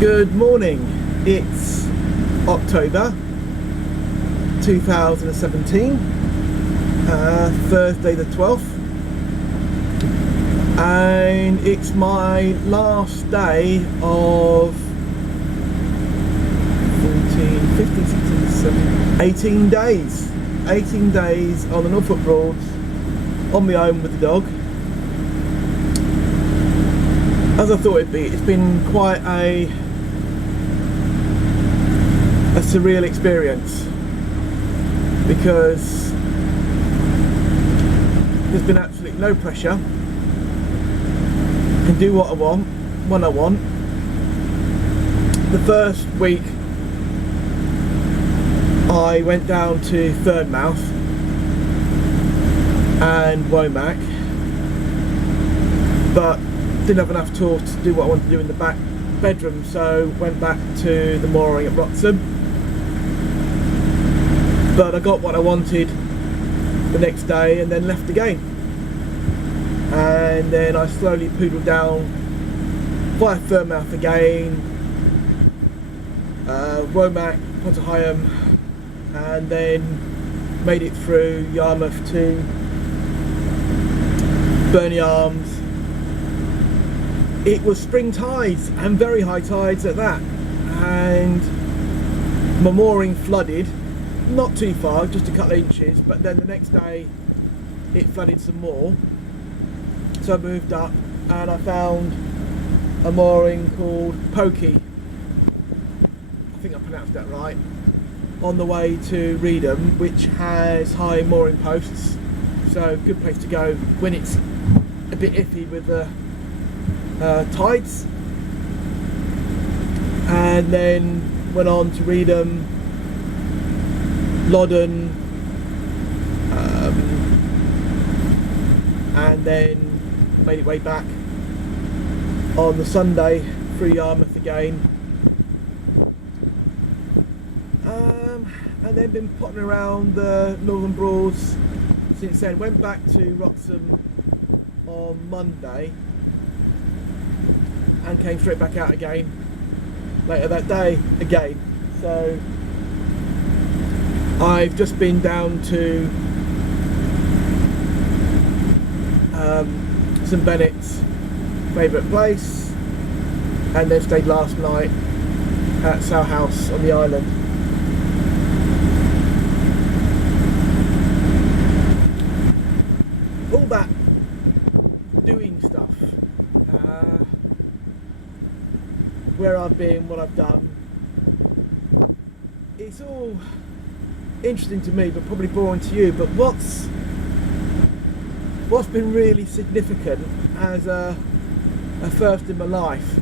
Good morning, it's October 2017, Thursday the 12th, and it's my last day of 14, 15, 16, 17, 18 days 18 days on the Norfolk Broads on my own with the dog. As I thought it'd be, it's been quite a surreal experience because there's been absolutely no pressure. I can do what I want when I want. The first week I went down to Thirdmouth and Womack, but didn't have enough tools to do what I wanted to do in the back bedroom, so went back to the mooring at Wroxham. But I got what I wanted the next day and then left again. And then I slowly poodled down via Thirdmouth again, Womack, Ponte Higham, and then made it through Yarmouth to Burney Arms. It was spring tides and very high tides at that, and my mooring flooded, not too far, just a couple of inches, but then the next day it flooded some more, so I moved up and I found a mooring called Pokey, I think I pronounced that right, on the way to Reedham, which has high mooring posts, so good place to go when it's a bit iffy with the tides. And then went on to Reedham, Loddon, and then made it way back on the Sunday through Yarmouth again, and then been potting around the Northern Broads since then. Went back to Wroxham on Monday and came straight back out again later that day again. So I've just been down to St Bennett's favourite place, and then stayed last night at Sow House on the island. All that doing stuff, where I've been, what I've done, it's all interesting to me but probably boring to you. But what's been really significant as a first in my life,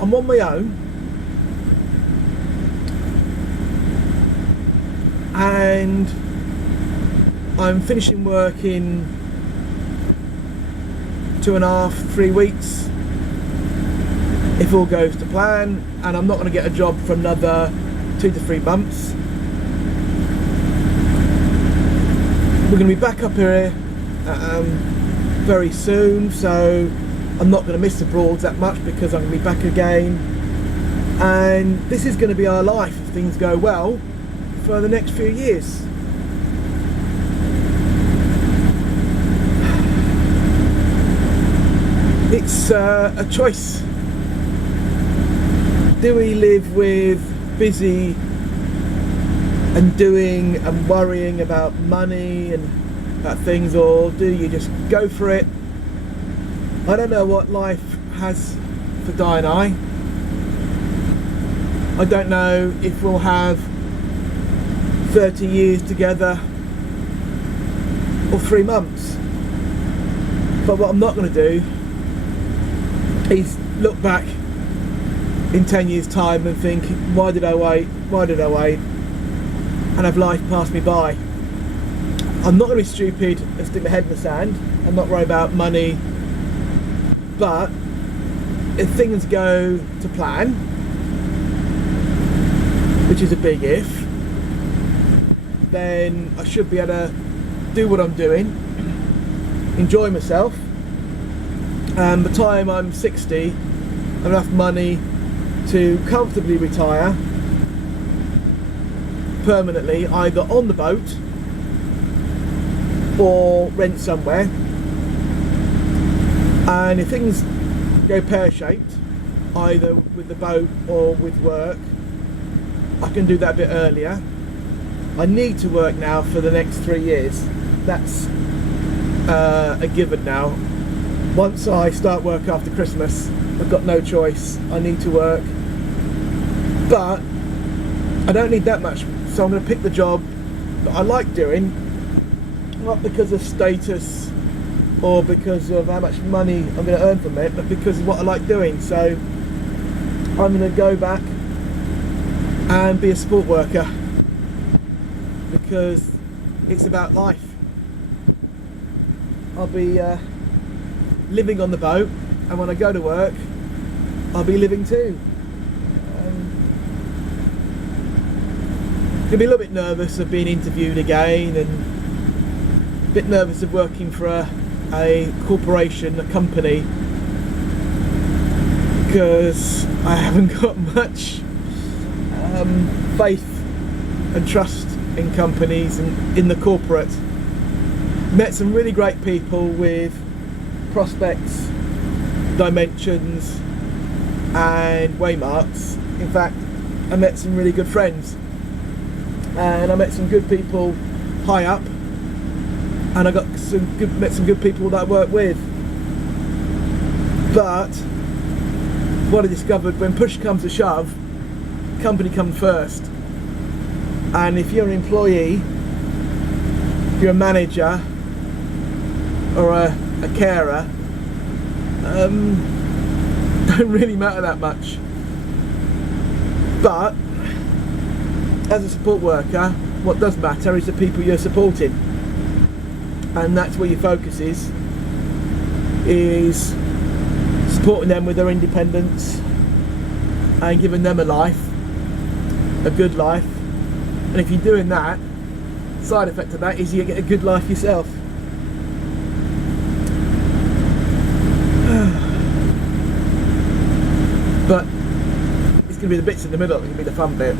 I'm on my own and I'm finishing work in 2.5-3 weeks if all goes to plan, and I'm not going to get a job for another 2 to 3 months. We're going to be back up here very soon, so I'm not going to miss the Broads that much because I'm going to be back again, and this is going to be our life if things go well for the next few years. It's a choice. Do we live with busy and doing and worrying about money and about things, or do you just go for it? I don't know what life has for Di and I. I don't know if we'll have 30 years together or 3 months. But what I'm not going to do is look back in 10 years time and think, why did I wait, and have life pass me by. I'm not going to be stupid and stick my head in the sand. I'm not worried about money, but if things go to plan, which is a big if, then I should be able to do what I'm doing, enjoy myself, and by the time I'm 60 enough money to comfortably retire permanently, either on the boat or rent somewhere. And if things go pear-shaped, either with the boat or with work, I can do that a bit earlier. I need to work now for the next 3 years. That's a given now. Once I start work after Christmas, I've got no choice. I need to work. But I don't need that much, so I'm going to pick the job that I like doing, not because of status or because of how much money I'm going to earn from it, but because of what I like doing. So I'm going to go back and be a support worker, because it's about life. I'll be living on the boat, and when I go to work, I'll be living too. Gonna be a little bit nervous of being interviewed again, and a bit nervous of working for a corporation, a company, because I haven't got much faith and trust in companies and in the corporate. Met some really great people with prospects, dimensions and waymarks. In fact, I met some really good friends, and I met some good people high up, and I got met some good people that I work with. But what I discovered, when push comes to shove, company comes first. And if you're an employee, if you're a manager or a carer, don't really matter that much. But as a support worker, what does matter is the people you're supporting, and that's where your focus is supporting them with their independence and giving them a life, a good life. And if you're doing that, side effect of that is you get a good life yourself. But it's going to be the bits in the middle that will be the fun bit.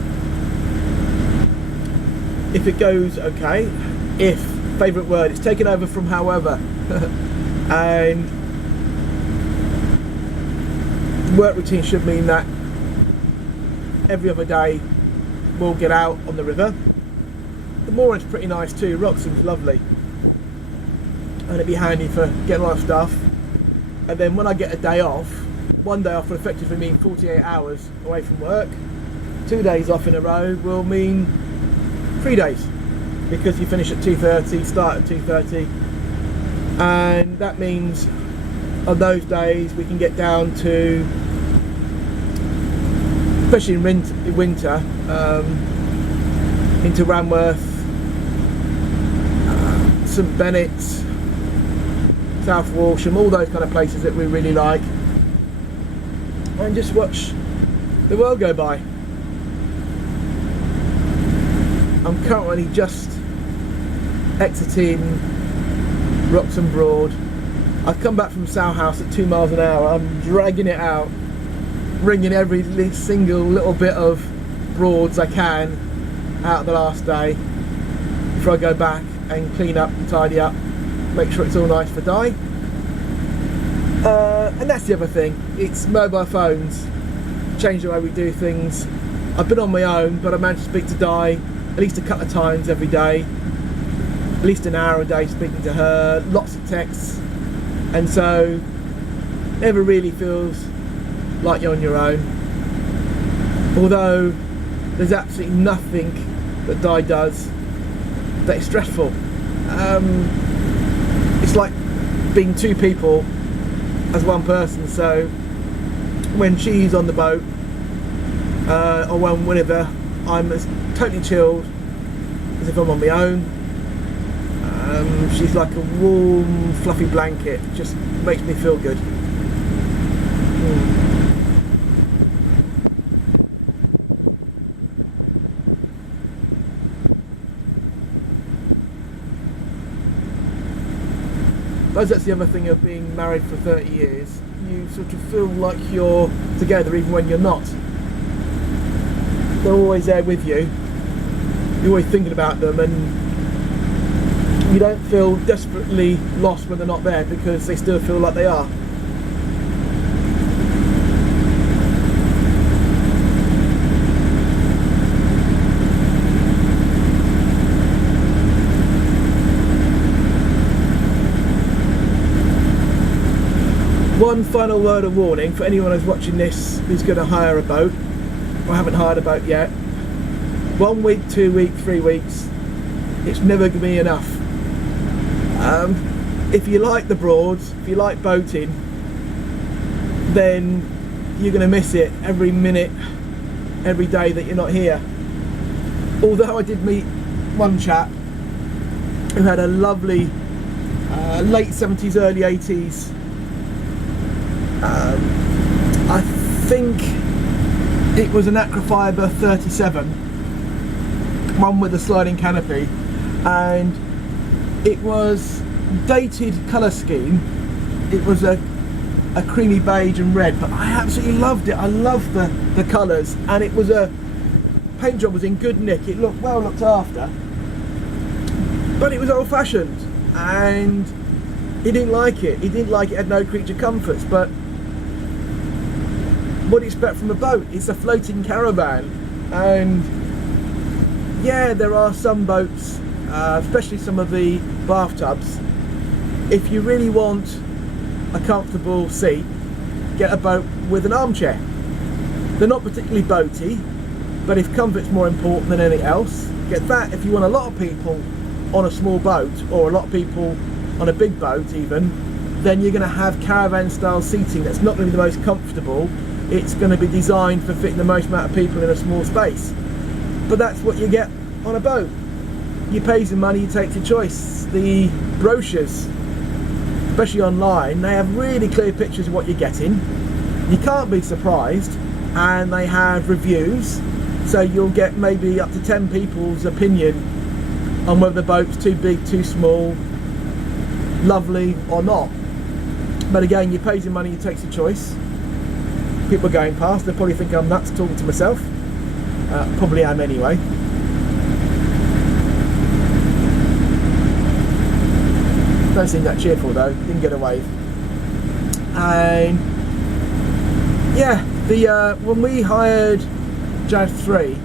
If it goes okay, if, favourite word, it's taken over from however, and work routine should mean that every other day we'll get out on the river. The mooring's pretty nice too, Roxham's lovely, and it'd be handy for getting a lot of stuff. And then when I get a day off, one day off will effectively mean 48 hours away from work. 2 days off in a row will mean 3 days, because you finish at 2:30, start at 2:30, and that means on those days we can get down to, especially in winter, into Ranworth, St Bennet's, South Walsham, all those kind of places that we really like, and just watch the world go by. I'm currently just exiting Norfolk Broad. I've come back from Sow House at 2 miles an hour. I'm dragging it out, wringing every single little bit of Broads I can out of the last day before I go back and clean up and tidy up, make sure it's all nice for Di. And that's the other thing, it's mobile phones change the way we do things. I've been on my own, but I managed to speak to Di at least a couple of times every day, at least an hour a day speaking to her, lots of texts, and so never really feels like you're on your own. Although there's absolutely nothing that Di does that is stressful. It's like being two people as one person, so when she's on the boat or whenever, I'm as totally chilled as if I'm on my own. She's like a warm, fluffy blanket, just makes me feel good. That's the other thing of being married for 30 years. you sort of feel like you're together even when you're not. They're always there with you. You're always thinking about them, and you don't feel desperately lost when they're not there, because they still feel like they are. One final word of warning for anyone who's watching this who's going to hire a boat, or haven't hired a boat yet. 1 week, 2 weeks, 3 weeks, it's never going to be enough. If you like the Broads, if you like boating, then you're going to miss it every minute, every day that you're not here. Although I did meet one chap who had a lovely late 70s, early 80s, I think it was an Acrofiber 37, one with a sliding canopy, and it was dated colour scheme. It was a creamy beige and red, but I absolutely loved it. I loved the colours, and it was a paint job was in good nick. It looked well looked after, but it was old fashioned, and he didn't like it. He didn't like it, had no creature comforts, but what do you expect from a boat? It's a floating caravan. And yeah, there are some boats, especially some of the bathtubs, if you really want a comfortable seat, get a boat with an armchair. They're not particularly boaty, but if comfort's more important than anything else, get that. If you want a lot of people on a small boat, or a lot of people on a big boat even, then you're going to have caravan style seating that's not going to be the most comfortable. It's going to be designed for fitting the most amount of people in a small space. But that's what you get on a boat. You pay some money, you take your choice. The brochures, especially online, they have really clear pictures of what you're getting. You can't be surprised, and they have reviews, so you'll get maybe up to 10 people's opinion on whether the boat's too big, too small, lovely or not. But again, you pay some money, you take your choice. People going past, they probably think I'm nuts talking to myself. Probably am anyway. Don't seem that cheerful though, didn't get a wave. And yeah, when we hired Jazz 3,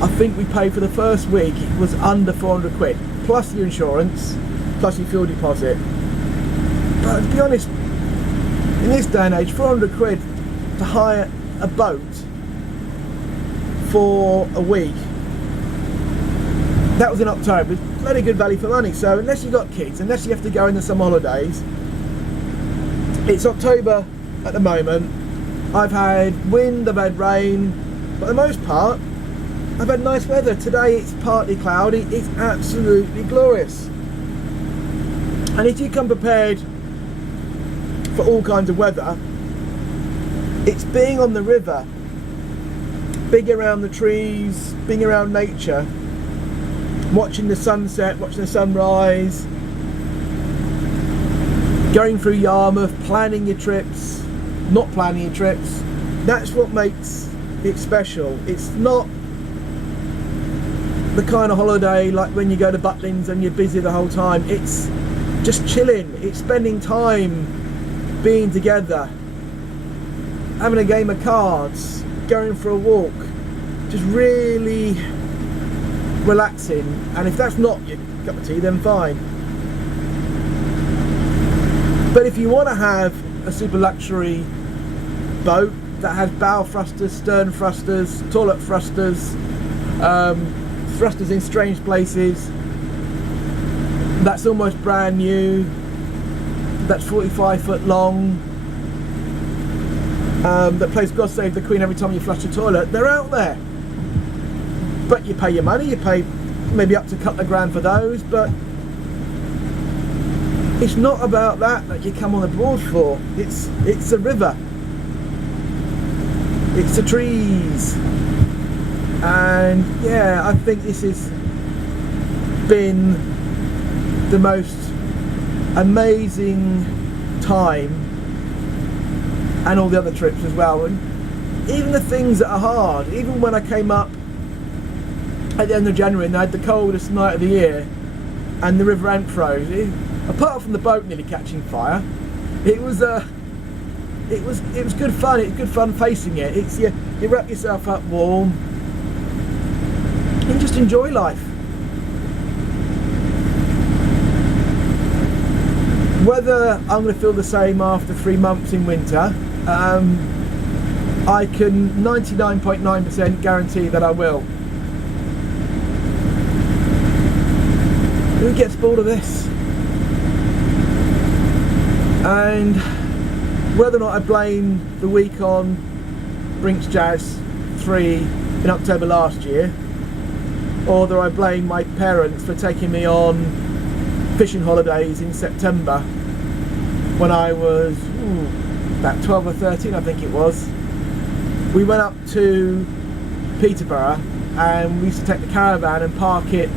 I think we paid for the first week, it was under 400 quid, plus your insurance, plus your fuel deposit. But to be honest, in this day and age, 400 quid to hire a boat for a week, that was in October, very good value for money. So unless you've got kids, unless you have to go in the summer holidays, it's October at the moment. I've had wind, I've had rain, but for the most part, I've had nice weather. Today it's partly cloudy, it's absolutely glorious. And if you come prepared for all kinds of weather, it's being on the river, being around the trees, being around nature, watching the sunset, watching the sunrise, going through Yarmouth, planning your trips, not planning your trips. That's what makes it special. It's not the kind of holiday like when you go to Butlins and you're busy the whole time. It's just chilling, it's spending time being together, having a game of cards, going for a walk, just really relaxing. And if that's not your cup of tea, then fine. But if you want to have a super luxury boat that has bow thrusters, stern thrusters, toilet thrusters, thrusters in strange places, that's almost brand new, that's 45 foot long, that plays God Save the Queen every time you flush the toilet, they're out there. But you pay your money, you pay maybe up to a couple of grand for those, but it's not about that you come on the Broads for. It's a river, it's the trees, and yeah, I think this has been the most amazing time and all the other trips as well. And even the things that are hard, even when I came up at the end of January and I had the coldest night of the year and the river hadn't froze, apart from the boat nearly catching fire, it was good fun. It's good fun facing it. It's you wrap yourself up warm and just enjoy life. Whether I'm going to feel the same after 3 months in winter, I can 99.9% guarantee that I will. Who gets bored of this? And whether or not I blame the week on Brinks Jazz 3 in October last year, or whether I blame my parents for taking me on fishing holidays in September when I was about 12 or 13, I think it was. We went up to Peterborough and we used to take the caravan and park it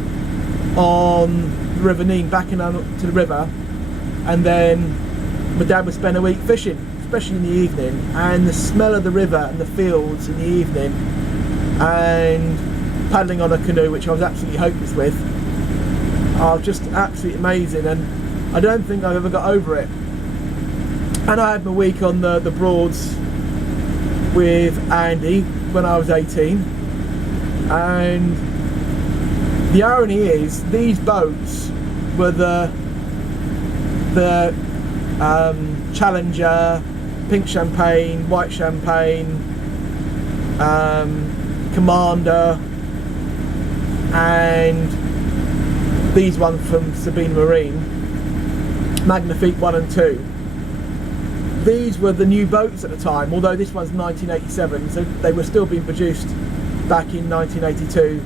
on the River Nene, backing on to the river, and then my dad would spend a week fishing, especially in the evening, and the smell of the river and the fields in the evening, and paddling on a canoe, which I was absolutely hopeless with, are just absolutely amazing, and I don't think I've ever got over it. And I had my week on the Broads with Andy when I was 18, and the irony is these boats were the Challenger, Pink Champagne, White Champagne, Commander, and these ones from Sabine Marine, Magnifique 1 and 2. These were the new boats at the time, although this one's 1987, so they were still being produced back in 1982.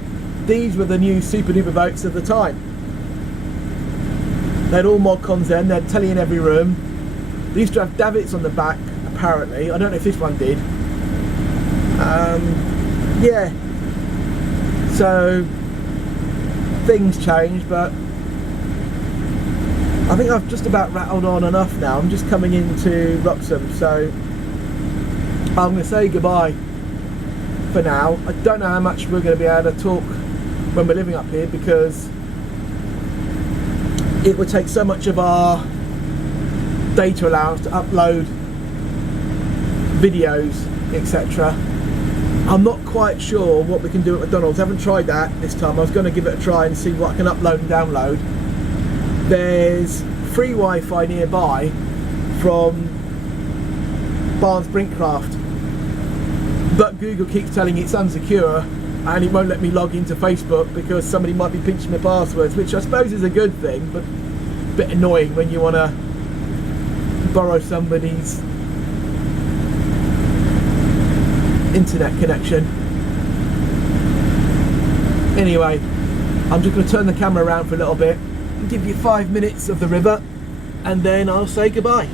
These were the new super duper boats of the time. They had all mod cons then, they had telly in every room. They used to have davits on the back, apparently. I don't know if this one did. Yeah. So, things changed, but I think I've just about rattled on enough now. I'm just coming into Wroxham, so I'm going to say goodbye for now. I don't know how much we're going to be able to talk when we're living up here, because it would take so much of our data allowance to upload videos, etc. I'm not quite sure what we can do at McDonald's. I haven't tried that this time. I was going to give it a try and see what I can upload and download. There's free Wi-Fi nearby from Barnes Brinkcraft, but Google keeps telling it's unsecure and it won't let me log into Facebook because somebody might be pinching my passwords, which I suppose is a good thing, but a bit annoying when you want to borrow somebody's internet connection. Anyway, I'm just going to turn the camera around for a little bit and give you 5 minutes of the river, and then I'll say goodbye.